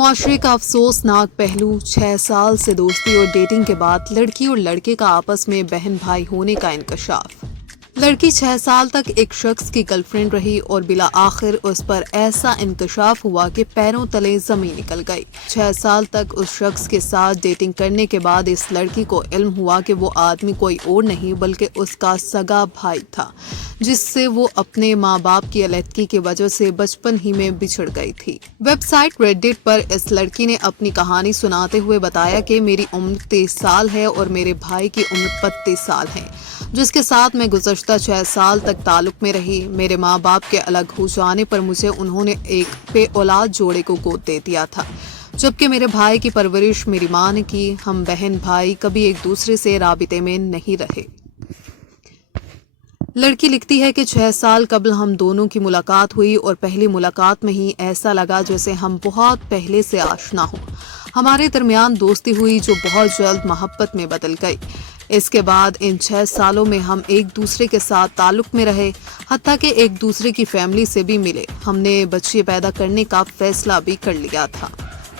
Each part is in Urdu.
معاشرے کا افسوسناک پہلو 6 سال سے دوستی اور ڈیٹنگ کے بعد لڑکی اور لڑکے کا آپس میں بہن بھائی ہونے کا انکشاف۔ لڑکی 6 سال تک ایک شخص کی گرل فرینڈ رہی اور بالآخر اس پر ایسا انکشاف ہوا کہ پیروں تلے زمین نکل گئی۔ 6 سال تک اس شخص کے ساتھ ڈیٹنگ کرنے کے بعد اس لڑکی کو علم ہوا کہ وہ آدمی کوئی اور نہیں بلکہ اس کا سگا بھائی تھا، جس سے وہ اپنے ماں باپ کی علیحدگی کی وجہ سے بچپن ہی میں بچھڑ گئی تھی۔ ویب سائٹ ریڈٹ پر اس لڑکی نے اپنی کہانی سناتے ہوئے بتایا کہ میری عمر 23 سال ہے اور میرے بھائی کی عمر 32 سال ہے، جس کے ساتھ میں گزشتہ 6 سال تک تعلق میں رہی۔ میرے ماں باپ کے الگ ہو جانے پر مجھے انہوں نے ایک بے اولاد جوڑے کو گود دے دیا تھا، جبکہ میرے بھائی کی پرورش میری ماں نے کی۔ ہم بہن بھائی کبھی ایک دوسرے سے رابطے میں نہیں رہے۔ لڑکی لکھتی ہے کہ 6 سال قبل ہم دونوں کی ملاقات ہوئی اور پہلی ملاقات میں ہی ایسا لگا جیسے ہم بہت پہلے سے آشنا ہوں۔ ہمارے درمیان دوستی ہوئی جو بہت جلد محبت میں بدل گئی۔ اس کے بعد ان 6 سالوں میں ہم ایک دوسرے کے ساتھ تعلق میں رہے، حتیٰ کہ ایک دوسرے کی فیملی سے بھی ملے۔ ہم نے بچے پیدا کرنے کا فیصلہ بھی کر لیا تھا۔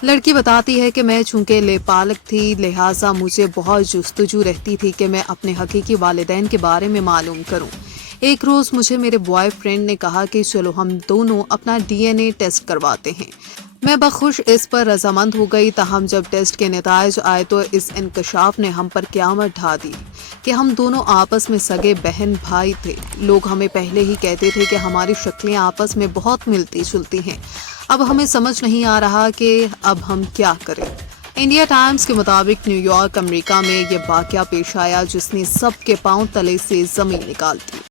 لڑکی بتاتی ہے کہ میں چونکہ لے پالک تھی، لہٰذا مجھے بہت جستجو رہتی تھی کہ میں اپنے حقیقی والدین کے بارے میں معلوم کروں۔ ایک روز مجھے میرے بوائے فرینڈ نے کہا کہ چلو ہم دونوں اپنا DNA ٹیسٹ کرواتے ہیں۔ میں بخوش اس پر رضامند ہو گئی، تاہم جب ٹیسٹ کے نتائج آئے تو اس انکشاف نے ہم پر قیامت ڈھا دی کہ ہم دونوں آپس میں سگے بہن بھائی تھے۔ لوگ ہمیں پہلے ہی کہتے تھے کہ ہماری شکلیں آپس میں بہت ملتی جلتی ہیں۔ اب ہمیں سمجھ نہیں آ رہا کہ اب ہم کیا کریں۔ انڈیا ٹائمز کے مطابق نیو یارک، امریکہ میں یہ واقعہ پیش آیا جس نے سب کے پاؤں تلے سے زمین نکال دی۔